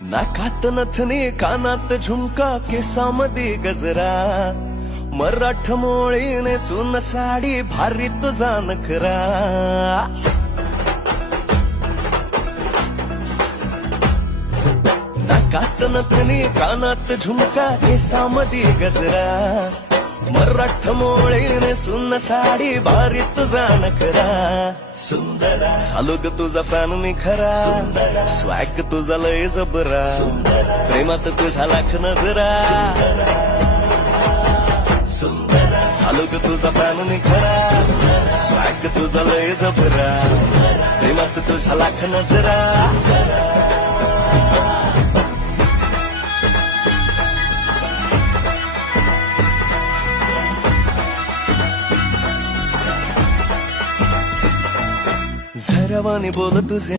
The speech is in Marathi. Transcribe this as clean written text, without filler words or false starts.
नाकात नथनी कानात झुमका केसामध्ये गजरा मराठ मोळीने सुन साडी भारी तुझा नखरा नाकात नथनी कानात झुमका केसामध्ये गजरा मराठ मोळीने सुन साडी भारी तुझा नखरा सुंदरा झालो ग तुझा फॅन मी खरा स्वॅग तुझा लय जबरा प्रेमात तुझा लाख नजरा झालो ग तुझा फॅन मी खरा स्वॅग तुझा लय जबरा प्रेमात तुझा लाख नजरा झरवानी बोल तुझे